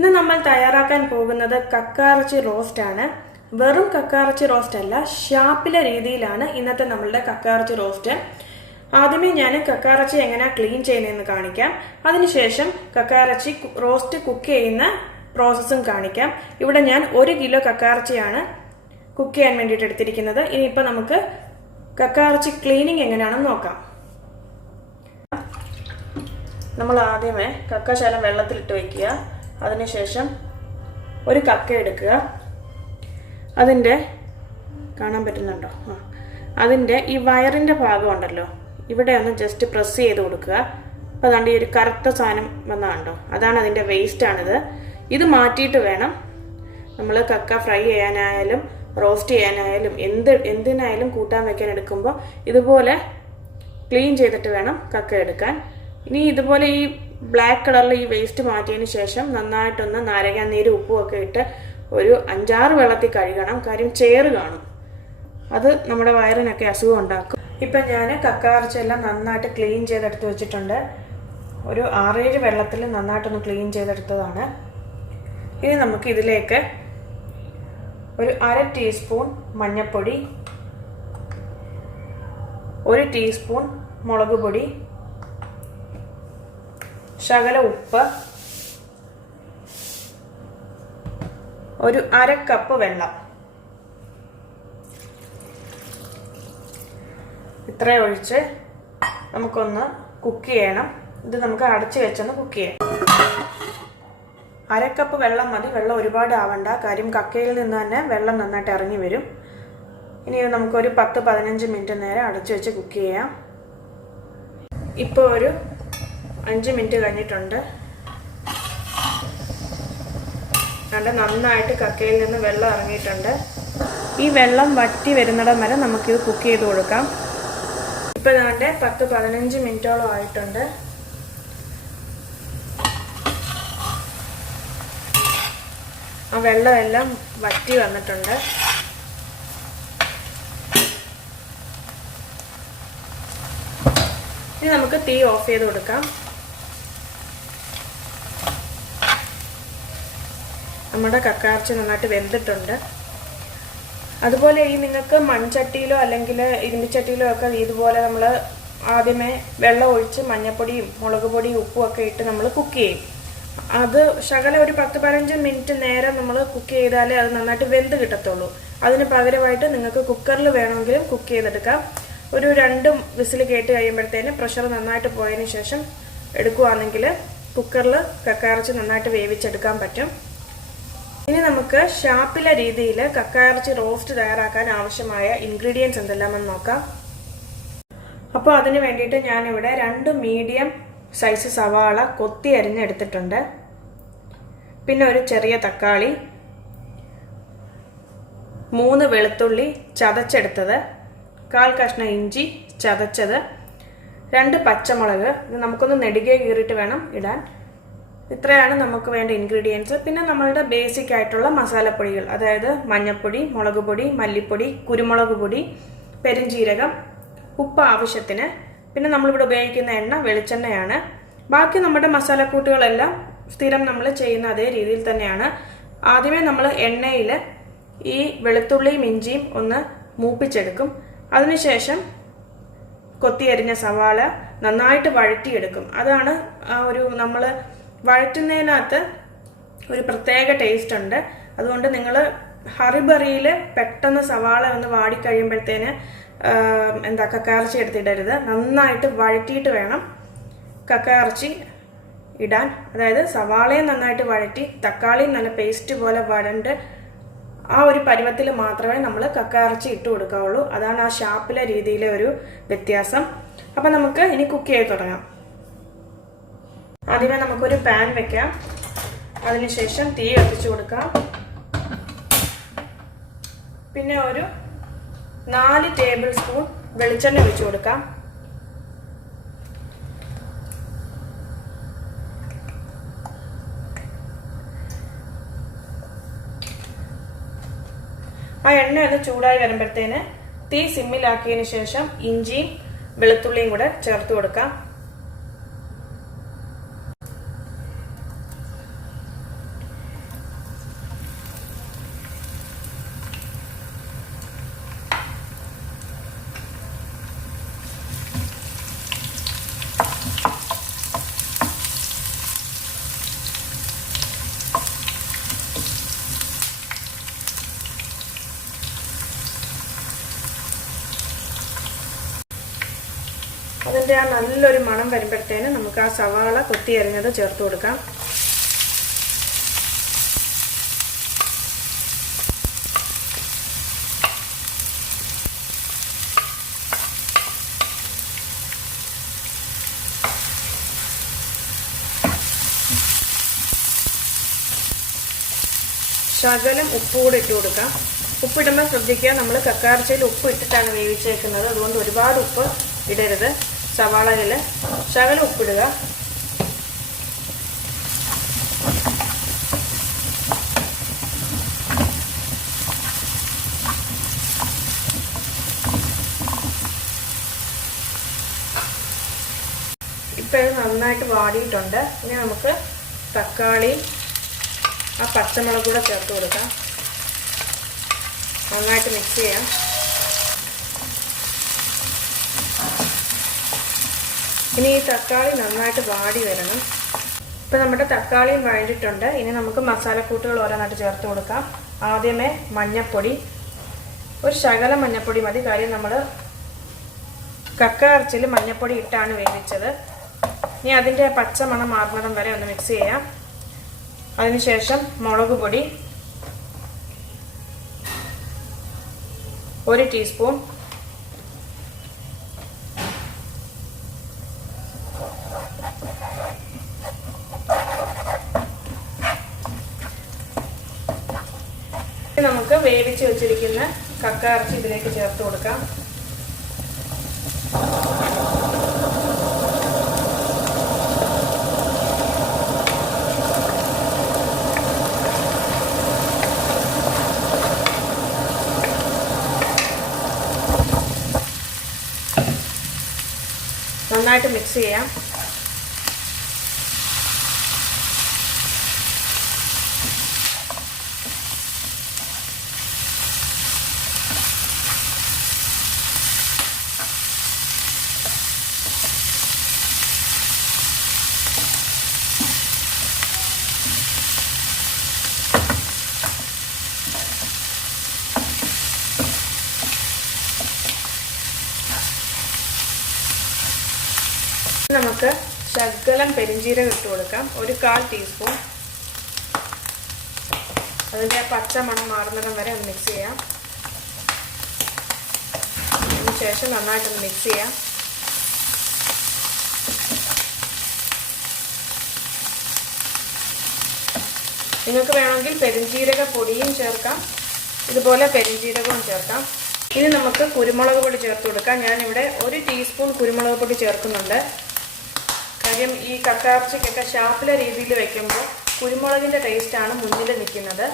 ഇന്ന് നമ്മൾ തയ്യാറാക്കാൻ പോകുന്നത് കക്കയിറച്ചി റോസ്റ്റ് ആണ്. വെറും കക്കയിറച്ചി റോസ്റ്റ് അല്ല, ഷാപ്പിലെ രീതിയിലാണ് ഇന്നത്തെ നമ്മളുടെ കക്കയിറച്ചി റോസ്റ്റ്. ആദ്യമേ ഞാൻ കക്കയിറച്ചി എങ്ങനെയാണ് ക്ലീൻ ചെയ്യുന്നതെന്ന് കാണിക്കാം. അതിനുശേഷം കക്കയിറച്ചി റോസ്റ്റ് കുക്ക് ചെയ്യുന്ന പ്രോസസ്സും കാണിക്കാം. ഇവിടെ ഞാൻ 1 കിലോ കക്കയിറച്ചിയാണ് കുക്ക് ചെയ്യാൻ വേണ്ടിയിട്ട് എടുത്തിരിക്കുന്നത്. ഇനിയിപ്പോൾ നമുക്ക് കക്കയിറച്ചി ക്ലീനിങ് എങ്ങനെയാണെന്ന് നോക്കാം. നമ്മൾ ആദ്യമേ കക്കശാലം വെള്ളത്തിലിട്ട് വയ്ക്കുക. അതിനുശേഷം ഒരു കക്ക എടുക്കുക. അതിൻ്റെ കാണാൻ പറ്റുന്നുണ്ടോ? അതിൻ്റെ ഈ വയറിൻ്റെ ഭാഗം ഉണ്ടല്ലോ, ഇവിടെ ഒന്ന് ജസ്റ്റ് പ്രസ് ചെയ്ത് കൊടുക്കുക. അപ്പോൾ അതാണ്ട് ഈ ഒരു കറുത്ത സാധനം വന്നതുണ്ടോ, അതാണ് അതിൻ്റെ വേസ്റ്റാണിത്. ഇത് മാറ്റിയിട്ട് വേണം നമ്മൾ കക്ക ഫ്രൈ ചെയ്യാനായാലും റോസ്റ്റ് ചെയ്യാനായാലും എന്തിനായാലും കൂട്ടാൻ വയ്ക്കാൻ എടുക്കുമ്പോൾ ഇതുപോലെ ക്ലീൻ ചെയ്തിട്ട് വേണം കക്ക എടുക്കാൻ. ഇനി ഇതുപോലെ ഈ ബ്ലാക്ക് കളറിൽ ഈ വേസ്റ്റ് മാറ്റിയതിന് ശേഷം നന്നായിട്ടൊന്ന് നാരങ്ങാനീര് ഉപ്പും ഒക്കെ ഇട്ട് ഒരു 5-6 വെള്ളത്തിൽ കഴുകണം. കാര്യം ചേറ് കാണും, അത് നമ്മുടെ വയറിനൊക്കെ അസുഖം ഉണ്ടാക്കും. ഇപ്പം ഞാൻ കക്കയിറച്ചിയെല്ലാം നന്നായിട്ട് ക്ലീൻ ചെയ്തെടുത്ത് വെച്ചിട്ടുണ്ട്. ഒരു 6-7 വെള്ളത്തിൽ നന്നായിട്ടൊന്ന് ക്ലീൻ ചെയ്തെടുത്തതാണ്. ഇനി നമുക്ക് ഇതിലേക്ക് ഒരു 1/2 ടീസ്പൂൺ മഞ്ഞൾപ്പൊടി, 1 ടീസ്പൂൺ മുളക് പൊടി, ശകല ഉപ്പ്, ഒരു 1/2 കപ്പ് വെള്ളം, ഇത്രയും ഒഴിച്ച് നമുക്കൊന്ന് കുക്ക് ചെയ്യണം. ഇത് നമുക്ക് അടച്ചു വെച്ചൊന്ന് കുക്ക് ചെയ്യാം. 1/2 കപ്പ് വെള്ളം മതി, വെള്ളം ഒരുപാട് ആവണ്ട. കാര്യം കക്കയിൽ നിന്ന് തന്നെ വെള്ളം നന്നായിട്ട് ഇറങ്ങി വരും. ഇനി നമുക്കൊരു 10-15 മിനിറ്റ് നേരം അടച്ചു വെച്ച് കുക്ക് ചെയ്യാം. ഇപ്പോൾ ഒരു 5 മിനിറ്റ് കഴിഞ്ഞിട്ടുണ്ട്. അതുകൊണ്ട് നന്നായിട്ട് കക്കയിൽ നിന്ന് വെള്ളം ഇറങ്ങിയിട്ടുണ്ട്. ഈ വെള്ളം വറ്റി വരുന്നിടം വരെ നമുക്കിത് കുക്ക് ചെയ്ത് കൊടുക്കാം. ഇപ്പം അതുകൊണ്ട് 10-15 മിനിറ്റോളം ആയിട്ടുണ്ട്. ആ വെള്ളമെല്ലാം വറ്റി വന്നിട്ടുണ്ട്. ഇനി നമുക്ക് തീ ഓഫ് ചെയ്ത് കൊടുക്കാം. നമ്മുടെ കക്കയിറച്ചി നന്നായിട്ട് വെന്തിട്ടുണ്ട്. അതുപോലെ ഈ നിങ്ങൾക്ക് മൺചട്ടിയിലോ അല്ലെങ്കിൽ ഇരുമ്പിച്ചട്ടിയിലോ ഒക്കെ ഇതുപോലെ നമ്മൾ ആദ്യമേ വെള്ളം ഒഴിച്ച് മഞ്ഞൾപ്പൊടിയും മുളക് പൊടിയും ഉപ്പും ഒക്കെ ഇട്ട് നമ്മൾ കുക്ക് ചെയ്യും. അത് ശകലം ഒരു 10-15 മിനിറ്റ് നേരം നമ്മൾ കുക്ക് ചെയ്താലേ അത് നന്നായിട്ട് വെന്ത് കിട്ടത്തുള്ളൂ. അതിന് പകരമായിട്ട് നിങ്ങൾക്ക് കുക്കറിൽ വേണമെങ്കിലും കുക്ക് ചെയ്തെടുക്കാം. ഒരു 2 വിസിൽ കേട്ട് കഴിയുമ്പോഴത്തേന് പ്രഷർ നന്നായിട്ട് പോയതിന് ശേഷം എടുക്കുകയാണെങ്കിൽ കുക്കറിൽ കക്കയിറച്ചി നന്നായിട്ട് വേവിച്ചെടുക്കാൻ പറ്റും. ഇനി നമുക്ക് ഷാപ്പിലെ രീതിയിൽ കക്കയിറച്ചി റോസ്റ്റ് തയ്യാറാക്കാൻ ആവശ്യമായ ഇൻഗ്രീഡിയൻസ് എന്തെല്ലാമെന്ന് നോക്കാം. അപ്പോൾ അതിന് വേണ്ടിയിട്ട് ഞാനിവിടെ 2 മീഡിയം സൈസ് സവാള കൊത്തി അരിഞ്ഞെടുത്തിട്ടുണ്ട്. പിന്നെ ഒരു ചെറിയ തക്കാളി, 3 വെളുത്തുള്ളി ചതച്ചെടുത്തത്, 1/4 കഷ്ണം ഇഞ്ചി ചതച്ചത്, 2 പച്ചമുളക്. ഇത് നമുക്കൊന്ന് നെടുകെ കീറിയിട്ട് വേണം ഇടാൻ. ഇത്രയാണ് നമുക്ക് വേണ്ട ഇൻഗ്രീഡിയൻസ്. പിന്നെ നമ്മളുടെ ബേസിക് ആയിട്ടുള്ള മസാലപ്പൊടികൾ, അതായത് മഞ്ഞൾപ്പൊടി, മുളക് പൊടി, മല്ലിപ്പൊടി, കുരുമുളക് പൊടി, പെരുംജീരകം, ഉപ്പ് ആവശ്യത്തിന്. പിന്നെ നമ്മളിവിടെ ഉപയോഗിക്കുന്ന എണ്ണ വെളിച്ചെണ്ണയാണ്. ബാക്കി നമ്മുടെ മസാലക്കൂട്ടുകളെല്ലാം സ്ഥിരം നമ്മൾ ചെയ്യുന്ന അതേ രീതിയിൽ തന്നെയാണ്. ആദ്യമേ നമ്മൾ എണ്ണയിൽ ഈ വെളുത്തുള്ളിയും ഇഞ്ചിയും ഒന്ന് മൂപ്പിച്ചെടുക്കും. അതിനുശേഷം കൊത്തിയരിഞ്ഞ സവാള നന്നായിട്ട് വഴറ്റിയെടുക്കും. അതാണ് നമ്മൾ വഴറ്റുന്നതിനകത്ത് ഒരു പ്രത്യേക ടേസ്റ്റ് ഉണ്ട്. അതുകൊണ്ട് നിങ്ങൾ ഹറിബറിയിൽ പെട്ടെന്ന് സവാള ഒന്ന് വാടിക്കഴിയുമ്പോഴത്തേന് കക്കയിറച്ചി എടുത്തിടരുത്. നന്നായിട്ട് വഴറ്റിയിട്ട് വേണം കക്കയിറച്ചി ഇടാൻ. അതായത് സവാളയും നന്നായിട്ട് വഴറ്റി തക്കാളിയും നല്ല പേസ്റ്റ് പോലെ വഴണ്ട് ആ ഒരു പരുവത്തിൽ മാത്രമേ നമ്മൾ കക്കയിറച്ചി ഇട്ട് കൊടുക്കാവുള്ളൂ. അതാണ് ആ ഷാപ്പിലെ രീതിയിലെ ഒരു വ്യത്യാസം. അപ്പം നമുക്ക് ഇനി കുക്ക് ചെയ്ത് തുടങ്ങാം. ആദ്യമേ നമുക്കൊരു പാൻ വെക്കാം. അതിനുശേഷം തീ കത്തിച്ചു കൊടുക്കാം. പിന്നെ ഒരു 4 ടേബിൾ സ്പൂൺ വെളിച്ചെണ്ണ ഒഴിച്ചു കൊടുക്കാം. ആ എണ്ണ ഒന്ന് ചൂടായി വരുമ്പോഴത്തേന് തീ സിമ്മിലാക്കിയതിന് ശേഷം ഇഞ്ചിയും വെളുത്തുള്ളിയും കൂടെ ചേർത്ത് കൊടുക്കാം. ഇതിൻ്റെ ആ നല്ലൊരു മണം വരുമ്പോഴത്തേന് നമുക്ക് ആ സവാള കൊത്തി അരിഞ്ഞത് ചേർത്ത് കൊടുക്കാം. ശകലം ഉപ്പ് കൂടെ ഇട്ട് കൊടുക്കാം. ഉപ്പിടുമ്പോൾ ശ്രദ്ധിക്കുക, നമ്മൾ കക്കാർച്ചയിൽ ഉപ്പ് ഇട്ടിട്ടാണ് വേവിച്ചേക്കുന്നത്. അതുകൊണ്ട് ഒരുപാട് ഉപ്പ് ഇടരുത്. സവാളയിൽ ശകലം ഉപ്പിടുക. ഇപ്പം ഇത് നന്നായിട്ട് വാടിയിട്ടുണ്ട്. ഇനി നമുക്ക് തക്കാളി ആ പച്ചമുളക് കൂടെ ചേർത്ത് കൊടുക്കാം. നന്നായിട്ട് മിക്സ് ചെയ്യാം. ഇനി ഈ തക്കാളി നന്നായിട്ട് വാടി വരണം. ഇപ്പം നമ്മുടെ തക്കാളിയും വഴണ്ടിട്ടുണ്ട്. ഇനി നമുക്ക് മസാലക്കൂട്ടുകൾ ഓരോന്നായിട്ട് ചേർത്ത് കൊടുക്കാം. ആദ്യമേ മഞ്ഞൾപ്പൊടി, ഒരു ശകലം മഞ്ഞൾപ്പൊടി മതി. കാര്യം നമ്മൾ കക്ക ഇറച്ചിയിൽ മഞ്ഞൾപ്പൊടി ഇട്ടാണ് വേവിച്ചത്. ഇനി അതിൻ്റെ പച്ചമണം മാറുന്നിടം വരെ ഒന്ന് മിക്സ് ചെയ്യാം. അതിനുശേഷം മുളക് പൊടി 1 ടീസ്പൂൺ, നമുക്ക് വേവിച്ച് വെച്ചിരിക്കുന്ന കക്ക ഇറച്ചി ഇതിലേക്ക് ചേർത്ത് കൊടുക്കാം. നന്നായിട്ട് മിക്സ് ചെയ്യാം. നമുക്ക് ശകലം പെരിഞ്ചീരകം ഇട്ട് കൊടുക്കാം. 1/4 ടീസ്പൂൺ. അതിൻ്റെ പച്ച മണം മാറുന്നിടം വരെ ഒന്ന് മിക്സ് ചെയ്യാം. അതിനുശേഷം നന്നായിട്ടൊന്ന് മിക്സ് ചെയ്യാം. നിങ്ങൾക്ക് വേണമെങ്കിൽ പെരിഞ്ചീരക പൊടിയും ചേർക്കാം, ഇതുപോലെ പെരിഞ്ചീരകവും ചേർക്കാം. ഇനി നമുക്ക് കുരുമുളക് പൊടി ചേർത്ത് കൊടുക്കാം. ഞാനിവിടെ 1 ടീസ്പൂൺ കുരുമുളക് പൊടി ചേർക്കുന്നുണ്ട്. കാര്യം ഈ കക്കാർച്ചയ്ക്കൊക്കെ ഷാപ്പിലെ രീതിയിൽ വെക്കുമ്പോൾ കുരുമുളകിൻ്റെ ടേസ്റ്റാണ് മുന്നിൽ നിൽക്കുന്നത്.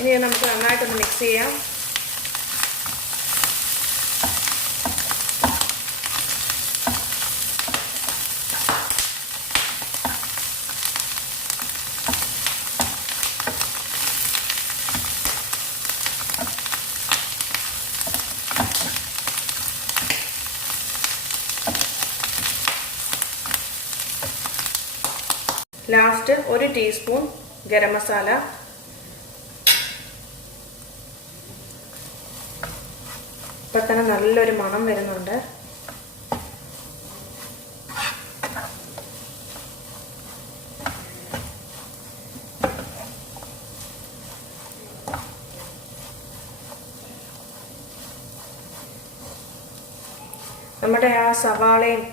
ഇനി നമുക്ക് നന്നായിട്ടൊന്ന് മിക്സ് ചെയ്യാം. Last 1 teaspoon garam masala. ഇപ്പം തന്നെ നല്ലൊരു മണം വരുന്നുണ്ട്. നമ്മുടെ ആ സവാളയും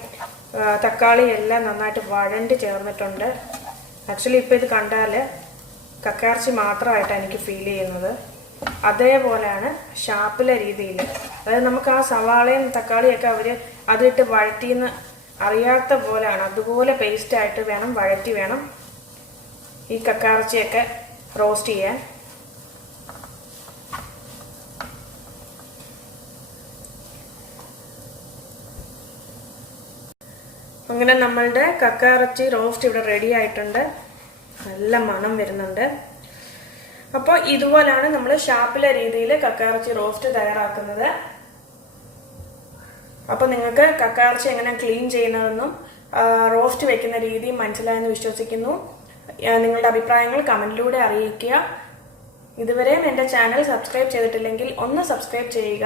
തക്കാളിയും എല്ലാം നന്നായിട്ട് വഴണ്ട് ചേർന്നിട്ടുണ്ട്. ആക്ച്വലി ഇപ്പോൾ ഇത് കണ്ടാൽ കക്കയിറച്ചി മാത്രമായിട്ടാണ് എനിക്ക് ഫീൽ ചെയ്യുന്നത്. അതേപോലെയാണ് ഷാപ്പിലെ രീതിയിൽ. അതായത് നമുക്ക് ആ സവാളയും തക്കാളിയൊക്കെ അവർ അതിട്ട് വഴറ്റിന്ന് അറിയാത്ത പോലെയാണ്. അതുപോലെ പേസ്റ്റായിട്ട് വേണം, വഴറ്റി വേണം ഈ കക്കയിറച്ചിയൊക്കെ റോസ്റ്റ് ചെയ്യാൻ. അങ്ങനെ നമ്മളുടെ കക്കയിറച്ചി റോസ്റ്റ് ഇവിടെ റെഡി ആയിട്ടുണ്ട്. നല്ല മണം വരുന്നുണ്ട്. അപ്പോൾ ഇതുപോലാണ് നമ്മൾ ഷാപ്പിലെ രീതിയിൽ കക്കയിറച്ചി റോസ്റ്റ് തയ്യാറാക്കുന്നത്. അപ്പോൾ നിങ്ങൾക്ക് കക്കയിറച്ചി എങ്ങനെ ക്ലീൻ ചെയ്യുന്നതെന്നും റോസ്റ്റ് വെക്കുന്ന രീതിയും മനസ്സിലായെന്ന് വിശ്വസിക്കുന്നു. നിങ്ങളുടെ അഭിപ്രായങ്ങൾ കമൻറ്റിലൂടെ അറിയിക്കുക. ഇതുവരെയും എൻ്റെ ചാനൽ സബ്സ്ക്രൈബ് ചെയ്തിട്ടില്ലെങ്കിൽ ഒന്ന് സബ്സ്ക്രൈബ് ചെയ്യുക.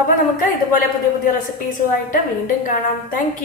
അപ്പോൾ നമുക്ക് ഇതുപോലെ പുതിയ പുതിയ റെസിപ്പീസുമായിട്ട് വീണ്ടും കാണാം. താങ്ക്